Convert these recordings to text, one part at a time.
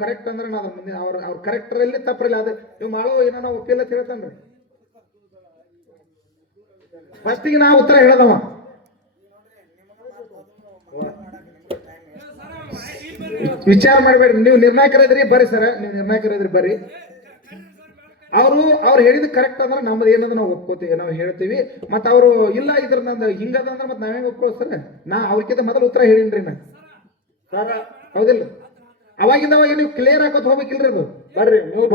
Correct ಅಂದ್ರೆ ನಾವು ಮುಂದೆ ಅವ್ರ ಅವ್ರ ಕರೆಕ್ಟರಲ್ಲಿ ತಪ್ಪಿಲ್ಲ ಅದು ನೀವು ಮಾಡೋ ಏನೋ ನಾವು ಒಪ್ಪಿಲ್ಲ ಅಂತ ಹೇಳ್ತಾನ್ರಿ ಫಸ್ಟಿಗೆ ನಾ ಉತ್ತರ ಹೇಳದವ. ವಿಚಾರ ಮಾಡಬೇಡ್ರಿ ನೀವು ನಿರ್ಣಾಯಕರಿದ್ರಿ ಬರ್ರಿ ಸರ್ ನೀವು ನಿರ್ಣಾಯಕರಿದ್ರಿ ಬರ್ರಿ. ಅವರು ಅವ್ರು ಹೇಳಿದ ಕರೆಕ್ಟ್ ಅಂದ್ರೆ ನಮ್ದು ಏನಂದ ನಾವು ಒಪ್ಕೋತೀವಿ ನಾವು ಹೇಳ್ತೀವಿ. ಮತ್ತೆ ಅವರು ಇಲ್ಲ ಇದ್ರ ನಂದು ಹಿಂಗದ ಅಂದ್ರೆ ಮತ್ತೆ ನಾವೇ ಒಪ್ಕೊಳ್ಳೋ ಸರ್ ನಾ ಅವ್ರಿಗಿಂತ ಮೊದಲು ಉತ್ತರ ಹೇಳಿನ್ರಿ ನಾ. ಹೌದಿಲ್ಲ? ಅವಾಗಿಂದ ಅವಾಗ ನೀವು ಕ್ಲಿಯರ್ ಹಾಕೋದ್ ಹೋಗ್ಬೇಕಿಲ್ರಿ ಅದು? ಬರ್ರಿ ನೀವು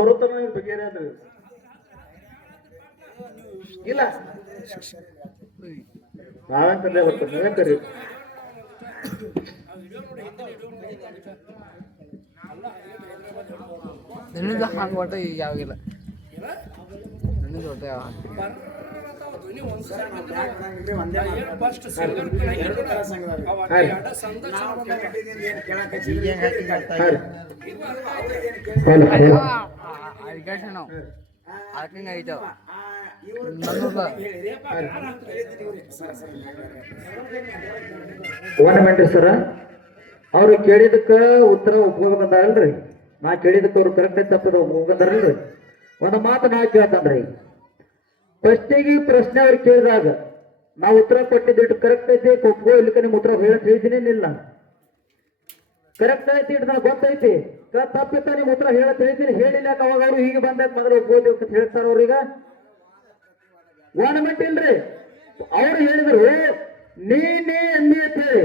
ಬಗೆಹರಿಯದ್ರಿ ಇಲ್ಲ. ನಾವೇಂತಲ್ಲೇ ಬರ್ತೀವಿ ನೀವೇ ಕರಿ ನಿನ್ನದು ಹಂಗೆ ಒಟ್ಟು ಯಾವಾಗಿಲ್ಲ. ನಿನ್ನದು ಒಟ್ಟು ಯಾವ ಐತಾವ ನನ್ನಲ್ಲ ಒಂದ್ ಮಿನಿಟ್ ಸರ ಅವ್ರು ಕೇಳಿದಕ್ಕೆ ಉತ್ತರ ಒಪ್ಕೊಂಡ್ ಬಂದಾರಲ್ರಿ? ನಾ ಕೇಳಿದಕ್ಕ ಅವ್ರು ಕರೆಕ್ಟ್ ತಪ್ಪದ ಒಪ್ಕೊಂಡಾರಲ್ರಿ ಒಂದು ಮಾತು ನಾ ಕೇಳ್ತಾನ್ರಿ. ಫಸ್ಟಿಗೆ ಪ್ರಶ್ನೆ ಅವ್ರು ಕೇಳಿದಾಗ? ನಾವು ಉತ್ತರ ಕೊಟ್ಟಿದ್ದು ಕರೆಕ್ಟ್ ಐತಿ ಕೊಪ್ಪೋ ಇಲ್ಲಿಕ ನಿಮ್ ಉತ್ತರ ಹೇಳಕ್ ಹೇಳ್ತೀನಿಲ್ಲ ಇಲ್ಲ ಕರೆಕ್ಟ್ ಐತಿ ಇಟ್ಟು ನನಗೆ ಗೊತ್ತೈತಿ. ತಪ್ಪಿತ್ತ ನಿಮ್ ಉತ್ತರ ಹೇಳಕ್ ಹೇಳ್ತೀನಿ ಹೇಳಿಲ್ಲ ಅವಾಗ ಅವ್ರು ಹೀಗೆ ಬಂದಾಗ ಮೊದಲು ಒಪ್ಕೋತೀವಿ ಅಂತ ಹೇಳ್ತಾರ ಅವ್ರೀಗ. ಮಿನಿಟ್ ಇಲ್ರಿ. ಅವ್ರು ಹೇಳಿದ್ರು, ನೀನೇ ಅಂದಿ ಅಂತ ಹೇಳಿ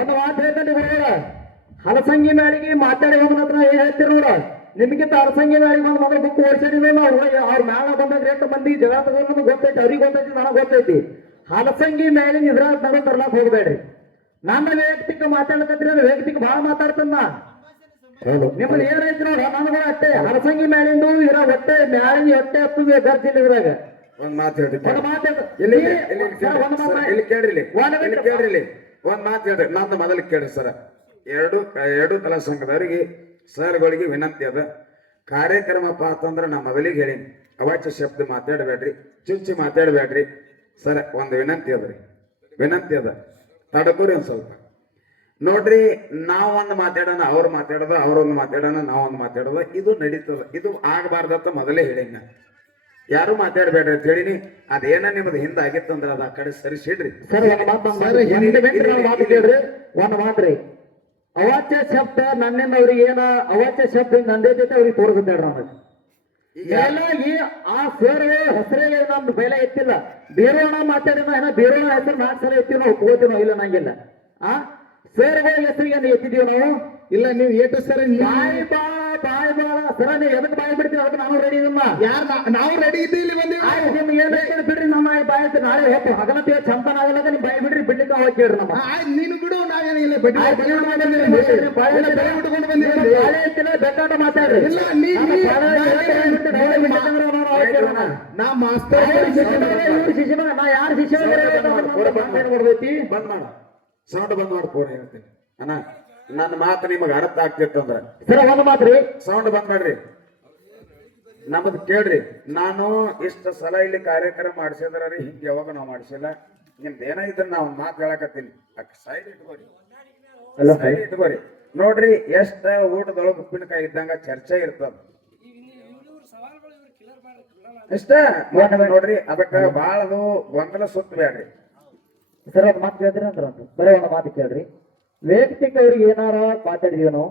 ಒಂದು ಮಾತು ಹೇಳ್ತಾನೆ ಬರೋಣ ಹಲಸಂಗಿ ಮೇಳಿಗೆ ಮಾತಾಡಿ ಹೋಗೋಣ ಹತ್ರ ಏನ್ ಹೇಳ್ತೀರ ನೋಡ. ನಿಮ್ಗಿಂತ ತಾರಸಂಗಿ ಮೇಳಿಗೆ ಒಂದು ಮೊದಲು ಬುಕ್ ಓಡಿಸಿದ್ವಿ ನಾವು ಅವ್ರ ಮ್ಯಾಲ ಬಂದಾಗ ರೇಟ್ ಮಂದಿ ಜಗಳ ತಗೊಂಡು ನಮ್ಗೆ ಗೊತ್ತೈತಿ ಅವ್ರಿಗೆ ಗೊತ್ತೈತಿ ನನಗೆ ಗೊತ್ತೈತಿ. ಹಲಸಂಗಿ ಮೇಲೆ ಇದ್ರಾಗ ನಾನು ತರ್ಲಾಕ್ ಹೋಗ್ಬೇಡ್ರಿ. ನನ್ನ ವೈಯಕ್ತಿಕ ಮಾತಾಡ್ಕತ್ರಿ ಅಂದ್ರೆ ವೈಯಕ್ತಿಕ ಭಾಳ ಮಾತಾಡ್ತನ್ನ ನಿಮ್ಮಲ್ಲಿ ಏನೈತಿ ನೋಡ ನನಗೂ ಅಟ್ಟೆ. ಹಲಸಂಗಿ ಮೇಲಿಂದು ಇದ್ರ ಹೊಟ್ಟೆ ಮ್ಯಾಲಿನ ಹೊಟ್ಟೆ ಹತ್ತದ ಗರ್ಜಿಲ್ಲ ಇದ್ರಾಗ. ಒಂದ್ ಮಾತು ಹೇಳ್ರಿ ಒಂದು ಮಾತು ಇಲ್ಲಿ ಕೇಳ್ರಿ ಇಲ್ಲಿ ಕೇಳ್ರಿ. ಇಲ್ಲಿ ಒಂದ್ ಮಾತು ಹೇಳ್ರಿ. ನಂದು ಮೊದಲಿಗೆ ಕೇಳ್ರಿ ಸರ್. ಎರಡು ಎರಡು ಕಲಾ ಸಂಘದವರಿಗೆ ಸರ್ಗಳಿಗೆ ವಿನಂತಿ ಅದ. ಕಾರ್ಯಕ್ರಮಪ್ಪ ಅಂತಂದ್ರ ನಾ ಮೊದಲಿಗೆ ಹೇಳೀನಿ. ಅವಾಚ್ಯ ಶಬ್ದ ಮಾತಾಡಬೇಡ್ರಿ ಚುಚ್ಚಿ ಮಾತಾಡಬೇಡ್ರಿ. ಸರ ಒಂದು ವಿನಂತಿ ಅದ್ರಿ ವಿನಂತಿ ಅದ. ತಡಕೋರಿ ಒಂದ್ ಸ್ವಲ್ಪ. ನೋಡ್ರಿ ನಾವೊಂದು ಮಾತಾಡೋಣ ಅವ್ರು ಮಾತಾಡೋದು ಅವ್ರೊಂದು ಮಾತಾಡೋಣ ನಾವೊಂದು ಮಾತಾಡೋದು ಇದು ನಡೀತದ. ಇದು ಆಗಬಾರ್ದತ್ತ ಮೊದಲೇ ಹೇಳಿನ ಯಾರು ಮಾತಾಡಬೇಡ್ರಿ ಅಂತ ಹೇಳಿನಿ. ಅದೇನ ನಿಮ್ದು ಹಿಂದ ಆಗಿತ್ತಂದ್ರ ಅದ ಆ ಕಡೆ ಸರಿಸಿಡ್ರಿ. ಸರ್ ಒಂದು ಮಾತು ಒಂದು ಮಾತ್ರಿ. ಅವಾಚ್ಯ ಶಬ್ದ ನನ್ನಿಂದ ಅವ್ರಿಗೆ ಏನ ಅವಾಚ್ಯ ಶಬ್ದ ಹಿಂಗ್ ಜೊತೆ ಅವ್ರಿಗೆ ತೋರಿಸ್ಬೇಡ್ರಿ ನನಗೆ ಈ ಆ ಸರ್ ಹೆಸರೇ ನಮ್ದು ಬೆಲೆ ಎತ್ತಿಲ್ಲ ಬೇರೋಣ ಮಾತಾಡಿನ ಏನ ಬೇರೋಣ ಹೆಸರು ನಾಲ್ಕು ಸಲ ಎತ್ತಿಲ್ಲ ನಾವು ಇಲ್ಲ ನಂಗಿಲ್ಲ ಆ? ಸರ್ಗಳ ಹೆಸರಿಗೆ ಏನು ಎತ್ತಿದೀವಿ ನಾವು. ಇಲ್ಲ ನೀವು ಏಟು ಸರ್ ಬಾಯಿ ಬಾ ಬಾಯಿ ಬಾಳ. ಸರ ನೀವು ಎದಕ್ಕೆ ಬಾಯಿ ಬಿಡ್ತೀವಿ ಅದಕ್ಕೆ ನಾವು ರೆಡಿ ಇದಮ್ಮ ಯಾರು ನಾವು ರೆಡಿ ಇದ್ದೀವಿ ಇಲ್ಲಿ ಬಂದೀವಿ. ನಿಮ್ಗೆ ಏನ್ ಬೇಕು ಬಿಡ್ರಿ ನಮ್ಮ ಬಾಯಿ ಐತೆ ನಾಳೆ ಹೋಗ್ತು ಹಗಲತ್ತಿ ಚಂಪನ ಆಗಲ್ಲ ನೀವು ಬಾಯಿ ಬಿಡ್ರಿ ಬಿಡ್ಲಿಕ್ಕೆ ಹೋಗಿ ಕೇಳ್ರಿ ನಮ್ಮ. ಆಯ್ತು ನೀನು ಬಿಡು ನಾವೇನು ಇಲ್ಲ ಬಾಯಿ ಎಲ್ಲ ಬೆಳೆ ಉಟ್ಕೊಂಡು ಬಂದಿದ್ದೀವಿ ಬಾಳೆ ಎತ್ತಿನ ಬೇಕಾಟ ಮಾತಾಡ್ರಿ. ಇಲ್ಲ, ನೀವು ನೀ- ಬಾಳೆ ಬಿಟ್ಟು ಮಾಸ್ತರ್ ಶಿಷ್ಯನ, ನಾ ಯಾರು ಶಿಷ್ಯ ಬಂದ್ ಮಾಡ. ಸೌಂಡ್ ಬಂದ್ ಮಾಡಿ ಫೋನ್ ಹೇಳ್ತೀನಿ. ಅಣ್ಣ. ನನ್ನ ಮಾತು ನಿಮಗೆ ಅರ್ಥ ಆಗ್ತಿತ್ತಂದ್ರ ಸರ ಒಂದು ಮಾತ್ರಿ ಸೌಂಡ್ ಬಂದ್ ಮಾಡ್ರಿ. ನಮ್ಮದ್ ಕೇಳ್ರಿ. ನಾನು ಇಷ್ಟ ಸಲ ಇಲ್ಲಿ ಕಾರ್ಯಕ್ರಮ ಮಾಡಿಸಿದ್ರ ರೀ ಹಿಂಗೆ ಯಾವಾಗ ನಾವು ಮಾಡಿಸಿಲ್ಲ. ನಿಮ್ದು ಇದನ್ನ ನಾವು ಮಾತು ಹೇಳಕತ್ತೀನಿ. ಸೈಡ್ ಇಟ್ಕೋರಿ ಸೈಡ್ ಇಟ್ಕೋರಿ ನೋಡ್ರಿ ಎಷ್ಟ ಊಟದೊಳಗ ಉಪ್ಪಿನಕಾಯಿ ಇದ್ದಂಗ ಚರ್ಚೆ ಇರ್ತದ. ಇಷ್ಟ ನೋಡ್ರಿ ಅದಕ್ಕ ಬಾಳದು ಗೊಂದಲ ಸುತ್ತಬೇಡ್ರಿ ಸರ್ ಒಂದು ಮಾತು ಕೇಳ್ತೀರಿ ಅಂತ ಬರೀ ಒಂದು ಮಾತು ಕೇಳ್ರಿ. ವೈಯಕ್ತಿಕ ಅವ್ರಿಗೆ ಏನಾರ ಮಾತಾಡಿದೇನೋ